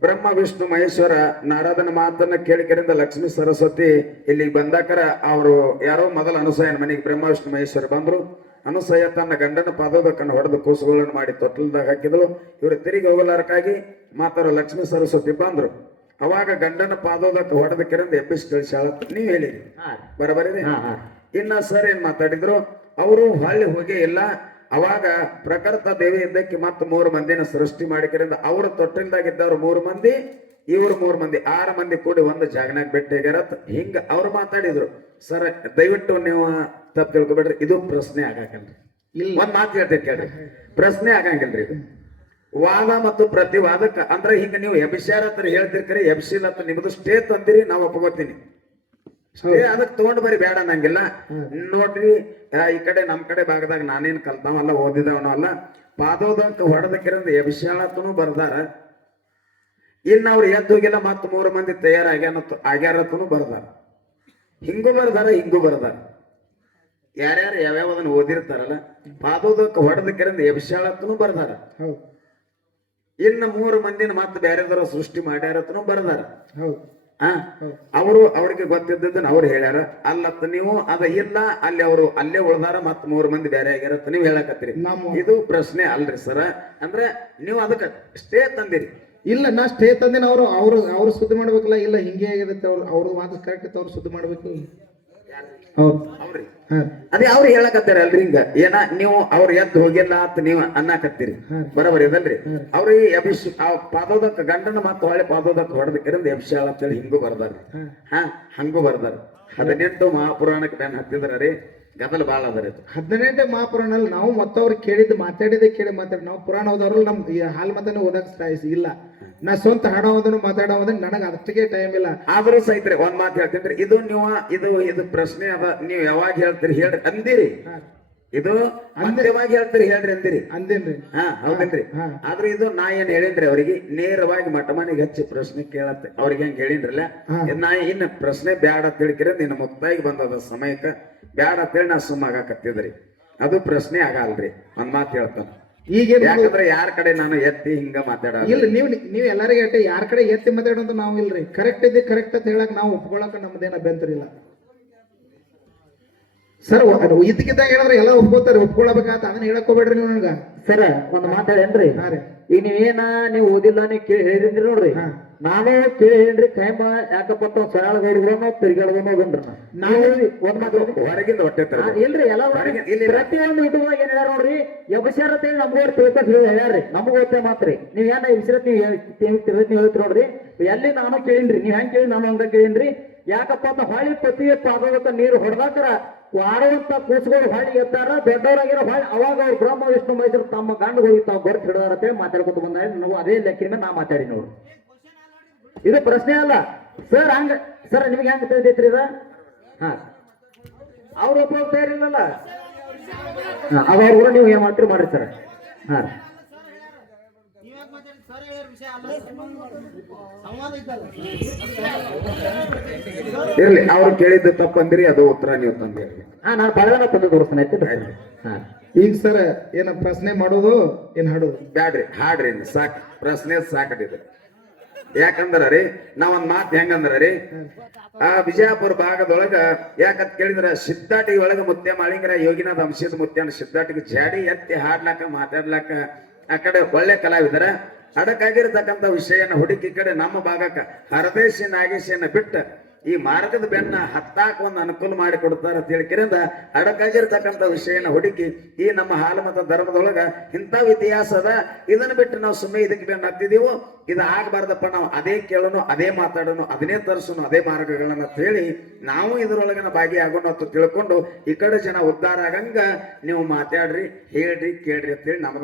ಬ್ರಹ್ಮ ವಿಷ್ಣು ಮಹೇಶ್ವರ ನಾರದನ ಮಾತನ್ನ ಕೇಳಿಕರಿಂದ ಲಕ್ಷ್ಮೀ ಸರಸ್ವತಿ ಇಲ್ಲಿಗೆ ಬಂದಾಕರ ಅವರು ಯಾರೋ ಮೊದಲ ಅನುಸಯನ ಮನೆಗೆ ಬ್ರಹ್ಮ ವಿಷ್ಣು ಮಹೇಶ್ವರ ಬಂದ್ರು. ಅನುಸಯ ತನ್ನ ಗಂಡನ ಪಾದೋದಕ್ಕನ್ನು ಹೊಡೆದು ಕೂಸುಗಳನ್ನು ಮಾಡಿ ತೊಟ್ಟಲ್ದಾಗ ಹಾಕಿದಳು. ಇವರು ತಿರುಗಿ ಹೋಗಲಾರಕ್ಕಾಗಿ ಮಾತಾರ ಲಕ್ಷ್ಮೀ ಸರಸ್ವತಿ ಬಂದ್ರು. ಅವಾಗ ಗಂಡನ ಪಾದೋದಕ್ಕೆ ಹೊಡೆದಕ್ಕಿರಂದ ಎಬ್ಬಿಸಿ ಕಳಿಸ್ಯಾಳ ನೀವ್ ಹೇಳಿರಿ. ಹಾ ರೀ. ಬರಬರಿ ಹಾ ಹಾ. ಇನ್ನ ಸರ್ ಏನ್ ಮಾತಾಡಿದ್ರು? ಅವರು ಹಳ್ಳಿ ಹೋಗೇ ಇಲ್ಲ. ಅವಾಗ ಪ್ರಕೃತ ದೇವಿ ಇದ್ದಕ್ಕೆ ಮತ್ತೆ ಮೂರು ಮಂದಿನ ಸೃಷ್ಟಿ ಮಾಡಿಕರಿಂದ ಅವರು ತೊಟ್ಟಿಲ್ದಾಗಿದ್ದವ್ರು ಮೂರು ಮಂದಿ ಇವರು ಮೂರು ಮಂದಿ ಆರು ಮಂದಿ ಕೂಡಿ ಒಂದು ಜಾಗನಾಗ ಭೇಟಿಯಾಗ್ಯಾರ ಹಿಂಗ ಅವ್ರು ಮಾತಾಡಿದ್ರು ಸರ್ ದಯವಿಟ್ಟು ನೀವು ತಪ್ಪು ತಿಳ್ಕೊಬೇಡ್ರಿ ಇದು ಪ್ರಶ್ನೆ ಆಗಾಕಲ್ರಿ ಒಂದ್ ಮಾತು ಹೇಳ್ತೀನಿ ಕೇಳ್ರಿ. ಪ್ರಶ್ನೆ ಆಗಂಗಿಲ್ರಿ. ಇದು ವಾದ ಮತ್ತು ಪ್ರತಿವಾದಕ್ಕ ಅಂದ್ರೆ ಹಿಂಗ ನೀವು ಎಬಿಶಾರ ಹತ್ರ ಹೇಳ್ತಿರ್ಕರಿ ಎಬ್ಸಿಲ್ ಹತ್ರ ನಿಮ್ದು ಸ್ಟೇ ತಂದಿರಿ ನಾವು ಒಪ್ಕೋತೀನಿ. ಸ್ಟೇ ಅದಕ್ಕೆ ತಗೊಂಡ್ ಬರಿ ಬೇಡ ನಂಗಿಲ್ಲ. ನೋಡ್ರಿ ಈ ಕಡೆ ನಮ್ ಕಡೆ ಭಾಗದಾಗ ನಾನೇನ್ ಕಲ್ತಾವಲ್ಲ ಓದಿದವನು ಅಲ್ಲ ಪಾದೋದಕ್ಕೆ ಹೊಡೆದಕ್ಕಿರಂದ ಎಬಿಸ್ಯಾಳತ್ತನು ಬರ್ದಾರ. ಇನ್ನು ಅವ್ರು ಎದ್ದೋಗಿಲ್ಲ ಮತ್ತ್ ಮೂರು ಮಂದಿ ತಯಾರಾಗ್ಯಾನ ಆಗ್ಯಾರತನು ಬರ್ದಾರ. ಹಿಂಗೂ ಬರ್ದಾರ ಹಿಂಗೂ ಬರ್ದಾರ. ಯಾರ್ಯಾರು ಯಾವ್ಯಾವ ಅದನ್ನ ಓದಿರ್ತಾರಲ್ಲ ಪಾದೋದಕ್ಕೆ ಹೊಡೆದಕ್ಕಿರಂದ ಎಬಿಸ್ಯಾಳತ್ತನು ಬರ್ದಾರ. ಇನ್ನು ಮೂರು ಮಂದಿನ ಮತ್ತೆ ಬೇರೆದರ ಸೃಷ್ಟಿ ಮಾಡ್ಯಾರತನು ಬರ್ದಾರ. ಅವರು ಅವ್ರಿಗೆ ಗೊತ್ತಿದ್ದದನ್ನ ಅವ್ರು ಹೇಳ್ಯಾರ. ಅಲ್ಲತ್ತ ನೀವು ಅದ ಇಲ್ಲ ಅಲ್ಲಿ ಅವರು ಅಲ್ಲೇ ಉಳ್ದಾರ ಮತ್ತ್ ಮೂರ್ ಮಂದಿ ಬೇರೆ ಆಗಿರತ್ತ ನೀವು ಹೇಳಕತ್ತೀರಿ. ಇದು ಪ್ರಶ್ನೆ ಅಲ್ರಿ ಸರ ಅಂದ್ರೆ ನೀವು ಅದಕ್ಕ ಸ್ಟೇ ತಂದಿರಿ. ಇಲ್ಲ ನಾ ಸ್ಟೇ ತಂದಿನ ಅವರು ಅವ್ರು ಅವ್ರು ಸುದ್ದಿ ಮಾಡ್ಬೇಕಲ್ಲ ಇಲ್ಲ ಹಿಂಗೆ ಆಗಿರುತ್ತೆ ಅವ್ರು ಅವ್ರದ್ದು ಮಾತು ಕರೆಕ್ಟ್ ಅವ್ರು ಸುದ್ದಿ ಮಾಡ್ಬೇಕು. ಹೌದು. ಅವ್ರಿ. ಹಾ ಅದೇ ಅವ್ರು ಹೇಳಕತ್ತಾರ ಅಲ್ರಿ ಹಿಂಗ ಏನ ನೀವು ಅವ್ರ ಎದ್ದು ಹೋಗಿಲ್ಲ ಅಂತ ನೀವು ಅನ್ನಕತ್ತೀರಿ. ಬರೋಬರ್ ಇದಲ್ರಿ ಅವ್ರಿಗೆ ಅಭಿಷ್ ಆ ಪಾದೋದಕ್ಕ ಗಂಡನ ಮತ್ತು ಹೊಳೆ ಪಾದೋದಕ್ಕ ಹೊಡೆದಕ್ಕಿರಂದ ಎಬ್ಶಾಳ ಅಂತೇಳಿ ಹಿಂಗೂ ಬರ್ದಾರ್ರಿ ಹಾ. ಹಂಗೂ ಬರ್ದಾರ. ಹದಿನೆಂಟು ಮಹಾಪುರಾಣಕ್ಕೆ ಬ್ಯಾನ್ ಹತ್ತಿದ್ರ ರೀ ಗದಲ ಬಾಳ ಅದ ರೀ ಹದಿನೆಂಟೇ ಮಹಾಪುರಾಣಲ್ಲಿ ನಾವು ಮತ್ತವ್ರು ಕೇಳಿದ್ ಮಾತಾಡಿದೆ ಕೇಳಿ ಮಾತಾಡಿ ನಾವು ಪುರಾಣ ಓದೋರು ನಮ್ ಈ ಹಾಲ್ ಮತನೇ ಓದಕ್ ಸಾಯಿಸಿ ಇಲ್ಲ. ನಾ ಸ್ವಂತ ಹಾಡ ಮಾತಾಡೋದನ್ನ ನನಗೆ ಅದಕ್ಕೆ ಟೈಮ್ ಇಲ್ಲ. ಆದ್ರೂ ಸಹಿತ್ರಿ ಒಂದ್ ಮಾತು ಹೇಳ್ತೀನಿ ಇದು ನೀವು ಇದು ಇದು ಪ್ರಶ್ನೆ ಅದ ನೀವು ಯಾವಾಗ ಹೇಳ್ತೀರಿ ಹೇಳ್ರಿ ಅಂದಿರಿ. ಇದು ಅಂತ್ಯವಾಗಿ ಹೇಳ್ತೀರಿ ಹೇಳ್ರಿ ಅಂದಿರಿ. ಅಂದೇನ್ರಿ? ಹಾ ಹೌದೇನ್ರಿ. ಆದ್ರೆ ಇದು ನಾ ಏನ್ ಹೇಳಿನ್ರಿ ಅವ್ರಿಗೆ ನೇರವಾಗಿ ಮಠ ಮನೆಗೆ ಹಚ್ಚಿ ಪ್ರಶ್ನೆ ಕೇಳತ್ತೆ. ಅವ್ರಿಗೆ ಹೆಂಗ್ ಹೇಳಿನ್ರಲ್ಲ ನಾ ಇನ್ನ ಪ್ರಶ್ನೆ ಬ್ಯಾಡ ಅಂತ ಹೇಳಿಕಿರ ನಿನ್ನ ಮುಕ್ತಾಗಿ ಬಂದದ ಸಮಯಕ್ಕ ಬ್ಯಾಡ ಅಂತೇಳಿ ನಾ ಸುಮ್ಮ ಆಗಾಕತ್ತಿದ್ರಿ ಅದು ಪ್ರಶ್ನೆ ಆಗಲ್ರಿ ಒಂದ್ ಮಾತು ಹೇಳ್ತಾನ. ಈಗೇನ್ ಯಾಕಂದ್ರೆ ಯಾರ ಕಡೆ ನಾನು ಎತ್ತಿ ಹಿಂಗ ಮಾತಾಡ ಇಲ್ಲ ನೀವು ನೀವು ಎಲ್ಲರಿಗೆ ಅಟ್ಟೆ ಯಾರ ಕಡೆ ಎತ್ತಿ ಮಾತಾಡೋದು ನಾವು ಇಲ್ರಿ. ಕರೆಕ್ಟ್ ಇದೆ ಕರೆಕ್ಟ್ ಅಂತ ಹೇಳಕ್ ನಾವು ಒಪ್ಕೊಳಕ ನಮ್ದೇನ ಅಭ್ಯಂತರ ಇಲ್ಲ. ಸರ್ ಇದಕ್ಕಿದ್ದಾಗ ಹೇಳಿದ್ರೆ ಎಲ್ಲ ಒಪ್ಕೋತಾರೆ ಒಪ್ಕೊಳಬೇಕಾತ ಅದನ್ನ ಹೇಳಕ್ ಹೋಗ್ಬೇಡ್ರಿ ನೀವು ನನಗ. ಸರ್ ಒಂದ್ ಮಾತಾಡೇನ್ರಿ ಹಾ ರೀ. ಈಗ ನೀವೇನ ನೀವು ಓದಿಲ್ಲ ನೀವು ಕೇಳಿ ಹೇಳಿದ್ರಿ ನೋಡ್ರಿ. ಹಾ. ನಾನು ಕೇಳಿ ಹೇಳ್ರಿ ಕೈಮ ಯಾಕಪ್ಪ ಸರಳ ಗೌಡ್ರು ತಿರ್ಗಾಡ್ದನು ಒಂದ್ ಮಾತು ಹೊರಗಿಂದ ಹೊಟ್ಟೆ ಇಲ್ರಿ ಎಲ್ಲ ಪ್ರತಿಯೊಂದು ಯೂಟ್ಯೂಬ್ ಏನ್ ಹೇಳ್ಯಾರ ನೋಡ್ರಿ ಎಬ್ಸರ್ ಅಂತ ಹೇಳಿ ನಮ್ಗೂ ತಿಳ್ಕೊತ್ ಹೇಳಿ ಹೇಳ್ಯಾರ್ರಿ. ನಮಗೂ ಗೊತ್ತೇ ಮಾತ್ರಿ ನೀವ್ ಏನ ಇಬ್ಸರತ್ ನೀವು ತಿಳ್ಕೊತ್ ನೀವು ಹೇಳ್ತೀರಿ ನೋಡ್ರಿ. ಎಲ್ಲಿ ನಾನು ಕೇಳಿನ್ರಿ ನೀವ್ ಹೆಂಗ್ ಕೇಳಿ ನಾನು ಹಂಗ ಕೇಳಿನ್ರಿ. ಯಾಕಪ್ಪ ಅಂತ ಹೊಳಿ ಪ್ರತಿ ಪಾದಗತ ನೀರು ಹೊಡೆದಾಕರ ಆಡುವಂತ ಕೂಸುಗಳು ಹೊಳಿ ಎತ್ತಾರ ದೊಡ್ಡವರಾಗಿರೋ ಹೊಳಿ ಅವಾಗ ಅವ್ರು ಬ್ರಹ್ಮ ವಿಷ್ಣು ಮೈಸೂರು ತಮ್ಮ ಗಂಡುಗಳಿಗೆ ತಾವು ಬರ್ತ್ ಹಿಡಿದಾರ ಅಂತೇಳಿ ಮಾತಾಡ್ಕೊತ ನನಗೂ ಅದೇ ಲೆಕ್ಕಿನ ನಾ ಮಾತಾಡಿ ನೋಡ್ರಿ. ಇದು ಪ್ರಶ್ನೆ ಅಲ್ಲ. ಸರ್ ಹಂಗ ಸರ್ ನಿಮ್ಗೆ ಹೆಂಗ್ ತಿಳಿದೈತ್ರಿ ಇದ? ಹಾ. ಅವ್ರು ಒಬ್ಬ ತಯಾರಿಲ್ಲಲ್ಲ ಕೂಡ ನೀವು ಏನ್ ಮಾಡ್ತೀರಿ ಮಾಡ್ರಿ ಸರ್ ಹಾ. ರೀ. ಇರ್ಲಿ ಅವ್ರು ಕೇಳಿದ್ದು ತಪ್ಪಂದಿರಿ ಅದು ಉತ್ತರ ನೀವು ತಂದಿರಿ ಹಾ ನಾನು ಪದನ ತಂದು ತೋರಿಸ್ತಾನೆ ಆಯ್ತು ಹಾ. ಈಗ ಸರ್ ಏನ ಪ್ರಶ್ನೆ ಮಾಡೋದು ಏನ್ ಹಾಡೋದು? ಬ್ಯಾಡ್ರಿ ಹಾಡ್ರಿ ಸಾಕು ಸಾಕ್. ಪ್ರಶ್ನೆ ಸಾಕಟಿದೆ. ಯಾಕಂದ್ರ ರೀ ನಾವ್ ಒಂದ್ ಮಾತ್ ಹೆಂಗಂದ್ರ ರೀ, ಆ ವಿಜಯಪುರ ಭಾಗದೊಳಗ ಯಾಕಂತ ಕೇಳಿದ್ರ ಸಿದ್ದಾಟಿ ಒಳಗ ಮುತ್ತೆ ಮಾಳಿಂಗರ, ಯೋಗಿನಾಥ ಅಂಶದ ಮುತ್ಯನ ಸಿದ್ದಾಟಿಗೆ ಜಾಡಿ ಎತ್ತಿ ಹಾಡ್ಲಾಕ, ಮಾತಾಡ್ಲಾಕ, ಆ ಕಡೆ ಒಳ್ಳೆ ಕಲಾವಿದರ ಅದಕ್ಕಾಗಿರ್ತಕ್ಕಂಥ ವಿಷಯನ ಹುಡುಕಿ ಕಡೆ ನಮ್ಮ ಭಾಗಕ್ಕ ಹರದೇಶಿ ನಾಗೇಶಿಯನ್ನ ಬಿಟ್ಟ ಈ ಮಾರ್ಗದ ಬೆನ್ನ ಹತ್ತಾಕ ಒಂದು ಅನುಕೂಲ ಮಾಡಿ ಕೊಡ್ತಾರ ಅಂತ ಹೇಳಿಕಿರಿಂದ ಅಡಕಾಗಿರ್ತಕ್ಕಂಥ ವಿಷಯನ ಹುಡುಕಿ ಈ ನಮ್ಮ ಹಾಲು ಮತ್ತು ಧರ್ಮದೊಳಗ ಇಂಥವ್ ಇತಿಹಾಸ ಅದ. ಇದನ್ನ ಬಿಟ್ಟು ನಾವು ಸುಮ್ಮನೆ ಇದಕ್ಕೆ ಬೆನ್ನ ಹತ್ತಿದೀವು ಇದು ಆಗಬಾರ್ದಪ್ಪ. ನಾವು ಅದೇ ಕೇಳೋನು, ಅದೇ ಮಾತಾಡೋನು, ಅದನ್ನೇ ತರಿಸೋನು, ಅದೇ ಮಾರ್ಗಗಳನ್ನ ಹೇಳಿ ನಾವು ಇದ್ರೊಳಗನ ಭಾಗಿಯಾಗೋಣ ಅಂತ ತಿಳ್ಕೊಂಡು ಈ ಕಡೆ ಜನ ಉದ್ಧಾರ ಆಗಂಗ ನೀವು ಮಾತಾಡ್ರಿ, ಹೇಳ್ರಿ, ಕೇಳ್ರಿ ಅಂತ ಹೇಳಿ ನಮ್ದು